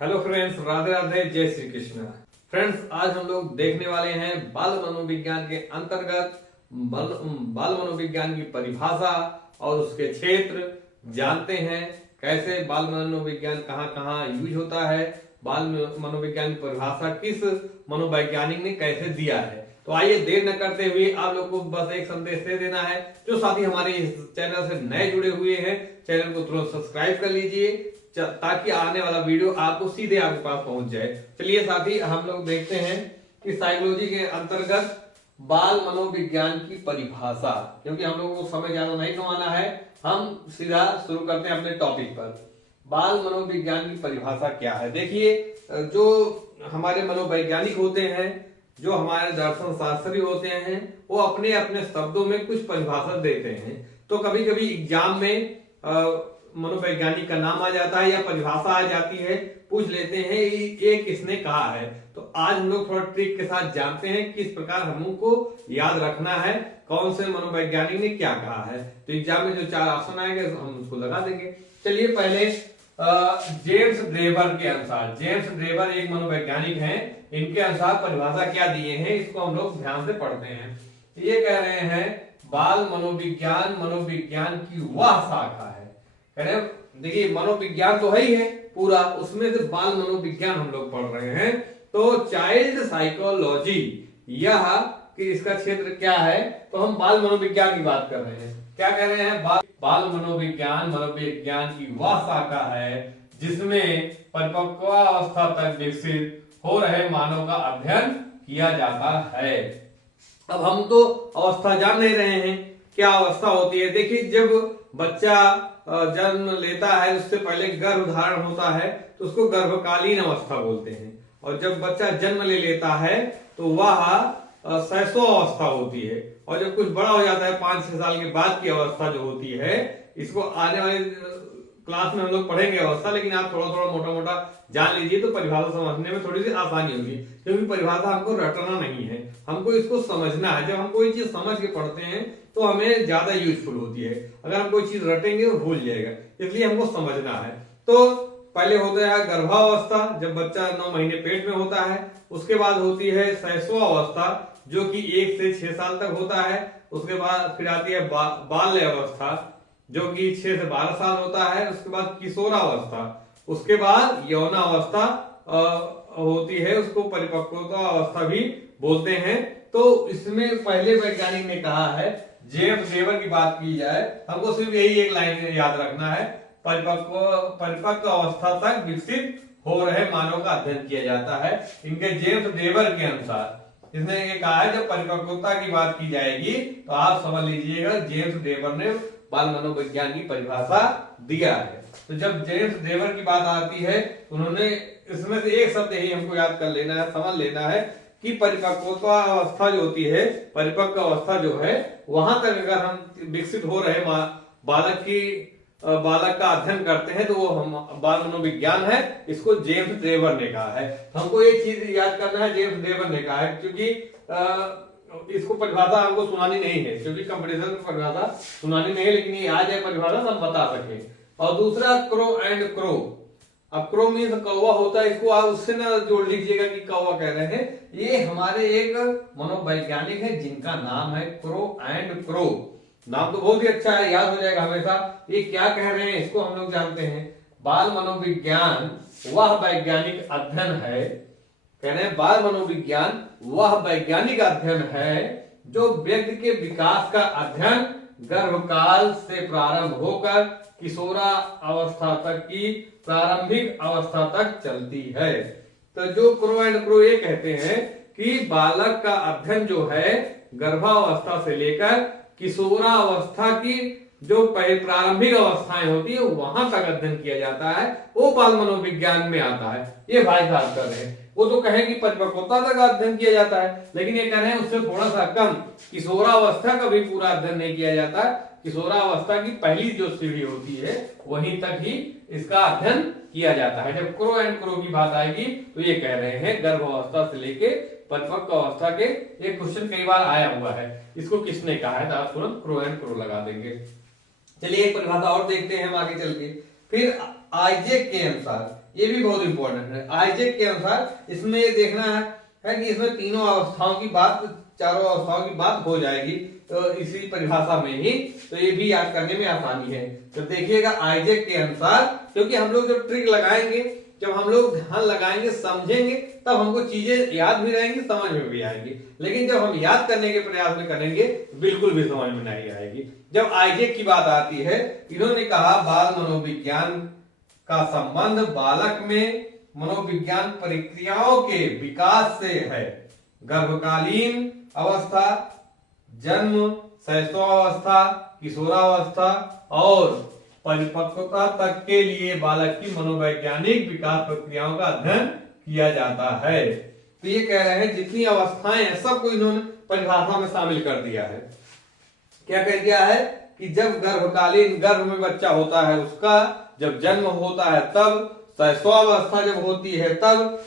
Hello friends, Radhe Radhe, जय Shri Krishna. Friends, आज हम लोग देखने वाले हैं बाल मनोविज्ञान के अंतर्गत बाल मनोविज्ञान की परिभाषा और उसके क्षेत्र जानते हैं। कैसे बाल मनोविज्ञान कहाँ कहाँ यूज होता है, बाल मनोविज्ञान की परिभाषा किस मनोवैज्ञानिक ने कैसे दिया है। तो आइए देर न करते हुए आप लोग को बस एक संदेश दे देना है। जो साथी हमारे इस चैनल से नए जुड़े हुए हैं, चैनल को तुरंत सब्सक्राइब कर लीजिए ताकि आने वाला वीडियो आपको सीधे आपके पास पहुंच जाए। चलिए साथी, हम लोग देखते हैं कि साइकोलॉजी के अंतर्गत बाल मनोविज्ञान की परिभाषा, क्योंकि हम लोगों को समय ज्यादा नहीं कमाना है, हम सीधा शुरू करते हैं अपने टॉपिक पर। बाल मनोविज्ञान की परिभाषा क्या है? देखिए, जो हमारे मनोवैज्ञानिक होते हैं, जो हमारे दर्शन शास्त्री होते हैं, वो अपने अपने शब्दों में कुछ परिभाषा देते हैं। तो कभी कभी एग्जाम में मनोवैज्ञानिक का नाम आ जाता है या परिभाषा आ जाती है, पूछ लेते हैं ये किसने कहा है। तो आज हम लोग थोड़ा ट्रिक के साथ जानते हैं किस प्रकार हमको याद रखना है, कौन से मनोवैज्ञानिक ने क्या कहा है। तो एग्जाम में जो 4 ऑप्शन आएंगे हम उसको लगा देंगे। चलिए, पहले जेम्स ड्रेबर के अनुसार, जेम्स ड्रेबर एक मनोवैज्ञानिक हैं, इनके अनुसार परिभाषा क्या दिए हैं इसको हम लोग ध्यान से पढ़ते हैं। ये कह रहे हैं बाल मनोविज्ञान मनोविज्ञान की वह शाखा है। देखिए, मनोविज्ञान तो है ही है पूरा, उसमें से बाल मनोविज्ञान हम लोग पढ़ रहे हैं। तो चाइल्ड साइकोलॉजी, यह कि इसका क्षेत्र क्या है, तो हम बाल मनोविज्ञान की बात कर रहे हैं। क्या कह रहे हैं? बाल मनोविज्ञान मनोविज्ञान की वह शाखा है जिसमें परिपक्वावस्था तक विकसित हो रहे मानव का अध्ययन किया जाता है। अब हम तो अवस्था जान नहीं रहे हैं, क्या अवस्था होती है। देखिए, जब बच्चा जन्म लेता है, उससे पहले गर्भ धारण होता है, तो उसको गर्भकालीन अवस्था बोलते हैं। और जब बच्चा जन्म ले लेता है तो वह शैशव अवस्था होती है। और जब कुछ बड़ा हो जाता है, 5-6 साल के बाद की अवस्था जो होती है, इसको आने वाले क्लास में हम लोग पढ़ेंगे अवस्था, लेकिन आप थोड़ा थोड़ा मोटा मोटा जान लीजिए तो परिभाषा समझने में थोड़ी सी आसानी होगी। क्योंकि परिभाषा हमको रटना नहीं है, हमको इसको समझना है। जब हम कोई चीज समझ के पढ़ते हैं तो हमें ज्यादा यूजफुल होती है। अगर हम कोई चीज रटेंगे वो भूल जाएगा, इसलिए हमको समझना है। तो पहले होता है गर्भावस्था, जब बच्चा 9 महीने पेट में होता है। उसके बाद होती है शैशवावस्था, जो कि 1 से 6 साल तक होता है। उसके बाद फिर आती है बाल्य अवस्था, जो कि 6 से 12 साल होता है। उसके बाद किशोरावस्था, उसके बाद यौनावस्था होती है, उसको परिपक्वता अवस्था भी बोलते हैं। तो इसमें पहले वैज्ञानिक ने कहा है, जेम्स ड्रेबर की बात की जाए, हमको सिर्फ यही एक लाइन याद रखना है, परिपक्व अवस्था तक विकसित हो रहे मानव का अध्ययन किया जाता है। इनके जेम्स ड्रेबर के अनुसार इसने ये कहा है, जब परिपक्वता की बात की जाएगी तो आप समझ लीजिएगा जेम्स ड्रेबर ने बाल मनोविज्ञान की परिभाषा दिया है। तो जब जेम्स ड्रेबर की बात आती है, उन्होंने इसमें से एक शब्द ही हमको याद कर लेना है, समझ लेना है कि परिपक्वता अवस्था जो होती है, परिपक्व अवस्था जो है, वहां तक अगर हम विकसित हो रहे बालक का अध्ययन करते हैं तो वो हम बाल मनोविज्ञान है। इसको जेम्स ड्रेबर ने कहा है। हमको एक चीज याद करना है, जेम्स ड्रेबर ने कहा है, क्योंकि इसको परिभाषा हमको सुनानी नहीं है, क्योंकि कंपटीशन में परिभाषा सुनानी नहीं है, लेकिन ये आ जाए परिभाषा तो हम बता सके। और दूसरा क्रो एंड क्रो। अब क्रो मीन्स कौवा होता है, इसको आप उससे ना जोड़ लीजिएगा कि कौवा कह रहे हैं। ये हमारे एक मनोवैज्ञानिक है जिनका नाम है क्रो एंड क्रो। नाम तो बहुत ही अच्छा है, याद हो जाएगा हमेशा। ये क्या कह रहे हैं इसको हम लोग जानते हैं। बाल मनोविज्ञान वह वैज्ञानिक अध्ययन है, कह रहे हैं बाल मनोविज्ञान वह वैज्ञानिक अध्ययन है जो व्यक्ति के विकास का अध्ययन गर्भकाल से प्रारंभ होकर किशोरा अवस्था तक की प्रारंभिक अवस्था तक चलती है। तो जो क्रो एंड क्रो ये कहते हैं कि बालक का अध्ययन जो है गर्भावस्था से लेकर किशोरावस्था की जो प्रारंभिक अवस्थाएं होती है वहां तक अध्ययन किया जाता है, वो बाल मनोविज्ञान में आता है। ये भाई साहब कर रहे हैं, वो तो कहें कि परिपक्वता तक अध्ययन किया जाता है, लेकिन ये कह रहे हैं उससे थोड़ा सा कम, किशोरावस्था का भी पूरा अध्ययन नहीं किया जाता। किशोरावस्था की पहली जो सीढ़ी होती है वहीं तक ही इसका अध्ययन किया जाता है। जब क्रो एंड क्रो की बात आएगी तो ये कह रहे हैं गर्भावस्था से लेके परिपक्व अवस्था के। एक क्वेश्चन कई बार आया हुआ है, इसको किसने कहा है, तो आप तुरंत क्रो एंड क्रो लगा देंगे। चलिए एक परिभाषा और देखते हैं हम आगे चल के। फिर आइजेक के अनुसार, ये भी बहुत इंपॉर्टेंट है। आइजैक के अनुसार इसमें ये देखना है कि इसमें तीनों अवस्थाओं की बात, चारों अवस्थाओं की बात हो जाएगी तो इसी परिभाषा में ही, तो ये भी याद करने में आसानी है। तो देखिएगा आइजैक के अनुसार, क्योंकि हम लोग जब ट्रिक लगाएंगे, जब हम लोग ध्यान लगाएंगे, समझेंगे, तब हमको चीजें याद भी रहेंगी, समझ में भी आएंगी। लेकिन जब हम याद करने के प्रयास में करेंगे बिल्कुल भी समझ में नहीं आएगी। जब आइजैक की बात आती है, इन्होंने कहा बाल मनोविज्ञान का संबंध बालक में मनोविज्ञान प्रक्रियाओं के विकास से है। गर्भकालीन अवस्था, जन्म, शैशवावस्था, किशोरावस्था और परिपक्वता तक के लिए बालक की मनोवैज्ञानिक विकास प्रक्रियाओं का अध्ययन किया जाता है। तो ये कह रहे हैं जितनी अवस्थाएं हैं सबको इन्होंने परिभाषा में शामिल कर दिया है। क्या कह दिया है कि जब गर्भकालीन, गर्भ में बच्चा होता है उसका, जब जन्म होता है तब, शैशवावस्था जब होती है तब,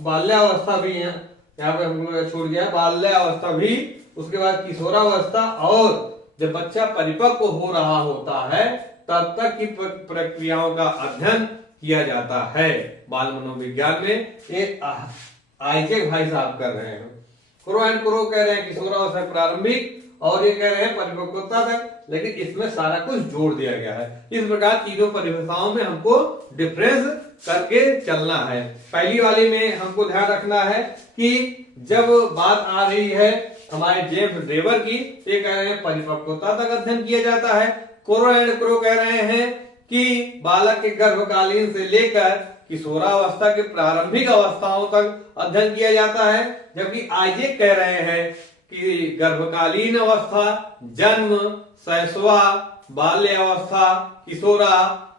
बाल्यावस्था भी है, यहाँ पे हम लोग छोड़ गया, बाल्यावस्था भी, उसके बाद किशोरावस्था, और जब बच्चा परिपक्व हो रहा होता है तब तक की प्रक्रियाओं का अध्ययन किया जाता है बाल मनोविज्ञान में। ये आइजैक भाई साहब कर रहे हैं। क्रो एंड क्रो कह रहे हैं किशोरावस्था प्रारंभिक, और ये कह रहे हैं परिपक्वता तक, लेकिन इसमें सारा कुछ जोड़ दिया गया है। इस प्रकार तीनों परिभाषाओं में हमको डिफरेंस करके चलना है। पहली वाली में हमको ध्यान रखना है कि जब बात आ रही है हमारे जेम्स ड्रेवर की, ये कह रहे हैं परिपक्वता तक अध्ययन किया जाता है। क्रो एंड क्रो कह रहे हैं कि बालक के गर्भकालीन से लेकर किशोरावस्था के प्रारंभिक अवस्थाओं तक अध्ययन किया जाता है, जबकि आइजैक कह रहे हैं कि गर्भकालीन अवस्था, जन्म, शैशवा, बाल्य अवस्था, किशोरा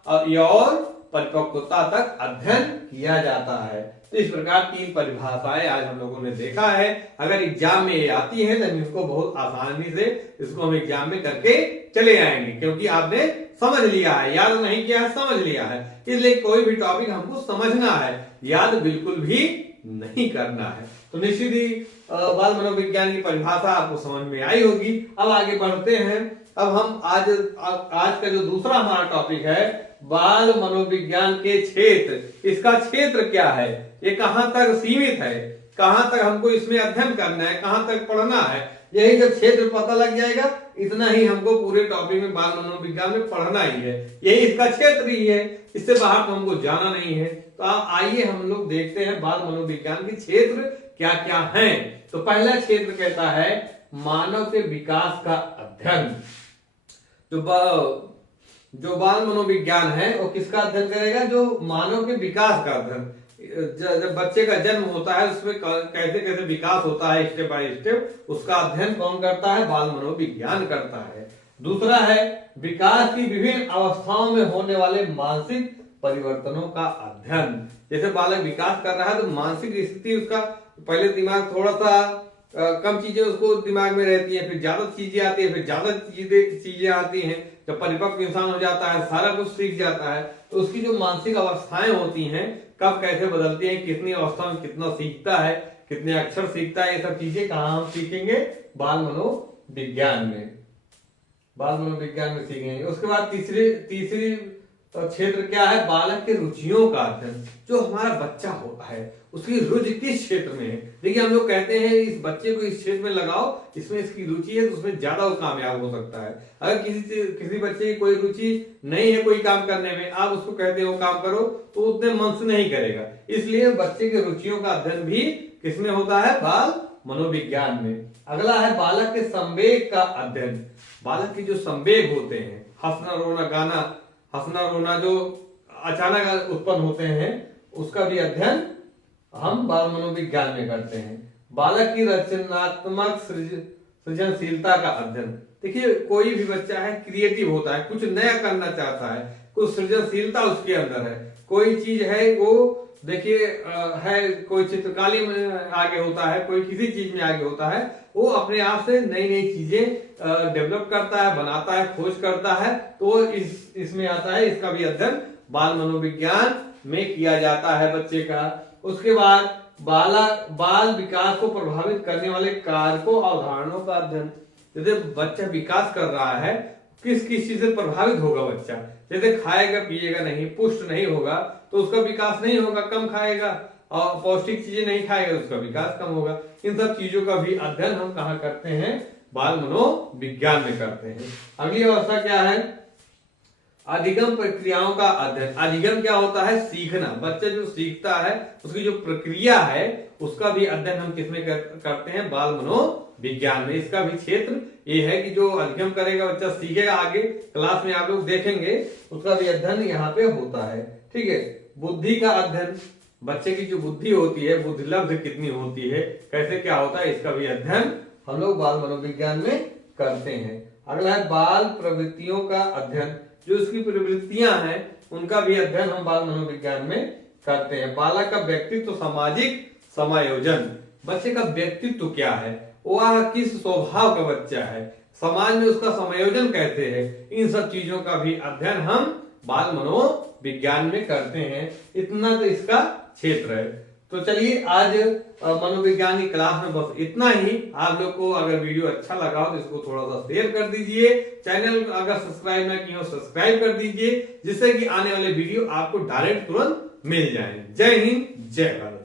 और परिपक्वता तक अध्ययन किया जाता है। तो इस प्रकार तीन परिभाषाएं आज हम लोगों ने देखा है। अगर एग्जाम में ये आती है तो इसको बहुत आसानी से इसको हम एग्जाम में करके चले आएंगे, क्योंकि आपने समझ लिया है, याद नहीं किया है, समझ लिया है। इसलिए कोई भी टॉपिक हमको समझना है, याद बिल्कुल भी नहीं करना है। तो निश्चित ही बाल मनोविज्ञान की परिभाषा आपको समझ में आई होगी। अब आगे बढ़ते हैं। अब हम आज का जो दूसरा हमारा टॉपिक है, बाल मनोविज्ञान के क्षेत्र, इसका क्षेत्र क्या है, ये कहां तक सीमित है, कहां तक हमको इसमें अध्ययन करना है, कहां तक पढ़ना है, यही जब क्षेत्र पता लग जाएगा, इतना ही हमको पूरे टॉपिक में बाल मनोविज्ञान में पढ़ना ही है, यही इसका क्षेत्र ही है, इससे बाहर तो हमको जाना नहीं है। तो आप आइए हम लोग देखते हैं बाल मनोविज्ञान के क्षेत्र क्या क्या हैं। तो पहला क्षेत्र कहता है मानव के विकास का अध्ययन। जो बाल मनोविज्ञान है वो किसका अध्ययन करेगा, जो मानव के विकास का अध्ययन। जब बच्चे का जन्म होता है उसमें कैसे कैसे विकास होता है स्टेप बाय स्टेप, उसका अध्ययन कौन करता है, बाल मनोविज्ञान करता है। दूसरा है विकास की विभिन्न अवस्थाओं में होने वाले मानसिक परिवर्तनों का अध्ययन। जैसे बालक विकास कर रहा है तो मानसिक स्थिति उसका, पहले दिमाग थोड़ा सा कम चीजें उसको दिमाग में रहती है, फिर ज्यादा चीजें आती है, फिर ज्यादा चीजें आती हैं। जब परिपक्व इंसान हो जाता है सारा कुछ सीख जाता है, तो उसकी जो मानसिक अवस्थाएं होती हैं कब कैसे बदलती हैं, कितनी अवस्था में कितना सीखता है, कितने अक्षर सीखता है, ये सब चीजें कहाँ हम सीखेंगे, बाल मनोविज्ञान में, बाल मनोविज्ञान में सीखेंगे। उसके बाद तीसरी क्षेत्र क्या है, बालक के रुचियों का अध्ययन। जो हमारा बच्चा होता है उसकी रुचि किस क्षेत्र में है। देखिए हम लोग कहते हैं इस बच्चे को इस क्षेत्र में लगाओ, इसमें इसकी रुचि है तो उसमें ज्यादा वो कामयाब हो सकता है। अगर किसी बच्चे की कोई रुचि नहीं है कोई काम करने में, आप उसको कहते हो काम करो तो उतने मन से नहीं करेगा। इसलिए बच्चे के रुचियों का अध्ययन भी किसमें होता है, बाल मनोविज्ञान में। अगला है बालक के संवेग का अध्ययन। बालक के जो संवेग होते हैं, हंसना रोना गाना, हंसना रोना जो अचानक उत्पन्न होते हैं, उसका भी अध्ययन हम बाल मनोविज्ञान में करते हैं। बालक की रचनात्मक सृजनशीलता का अध्ययन। देखिए कोई भी बच्चा है क्रिएटिव होता है, कुछ नया करना चाहता है, कुछ सृजनशीलता उसके अंदर है, कोई चीज है वो देखिए है, कोई चित्रकारी में आगे होता है, कोई किसी चीज में आगे होता है, वो अपने आप से नई नई चीजें डेवलप करता है, बनाता है, खोज करता है, तो इसमें आता है। इसका भी अध्ययन बाल मनोविज्ञान में किया जाता है बच्चे का। उसके बाद बाल विकास को प्रभावित करने वाले कारकों अवधारणाओं का अध्ययन। जैसे बच्चा विकास कर रहा है, किस किस चीज से प्रभावित होगा बच्चा। जैसे खाएगा पिएगा नहीं, पुष्ट नहीं होगा तो उसका विकास नहीं होगा, कम खाएगा, और पौष्टिक चीजें नहीं खाएगा तो उसका विकास कम होगा। इन सब चीजों का भी अध्ययन हम कहाँ करते हैं, बाल मनोविज्ञान में करते हैं। अगली अवस्था क्या है, अधिगम प्रक्रियाओं का अध्ययन। अधिगम क्या होता है, सीखना। बच्चा जो सीखता है उसकी जो प्रक्रिया है उसका भी अध्ययन हम किसमें करते हैं, बाल मनोविज्ञान में। इसका भी क्षेत्र ये है कि जो अधिगम करेगा बच्चा सीखेगा, आगे क्लास में आप लोग देखेंगे उसका भी अध्ययन यहाँ पे होता है। ठीक है, बुद्धि का अध्ययन, बच्चे की जो बुद्धि होती है, बुद्धिलब्ध कितनी होती है, कैसे क्या होता है, इसका भी अध्ययन हम लोग बाल मनोविज्ञान में करते हैं। अगला है बाल प्रवृत्तियों का अध्ययन। जो उसकी प्रवृत्तियां हैं उनका भी अध्ययन हम बाल मनोविज्ञान में करते हैं। बालक का व्यक्तित्व सामाजिक समायोजन, बच्चे का व्यक्तित्व क्या है, वह किस स्वभाव का बच्चा है, समाज में उसका समायोजन कैसे है, इन सब चीजों का भी अध्ययन हम बाल मनोविज्ञान में करते हैं। इतना तो इसका क्षेत्र है। तो चलिए आज मनोविज्ञान की क्लास में बस इतना ही। आप लोग को अगर वीडियो अच्छा लगा हो तो इसको थोड़ा सा शेयर कर दीजिए। चैनल अगर सब्सक्राइब न किए हो सब्सक्राइब कर दीजिए, जिससे कि आने वाले वीडियो आपको डायरेक्ट तुरंत मिल जाए। जय हिंद, जय भारत।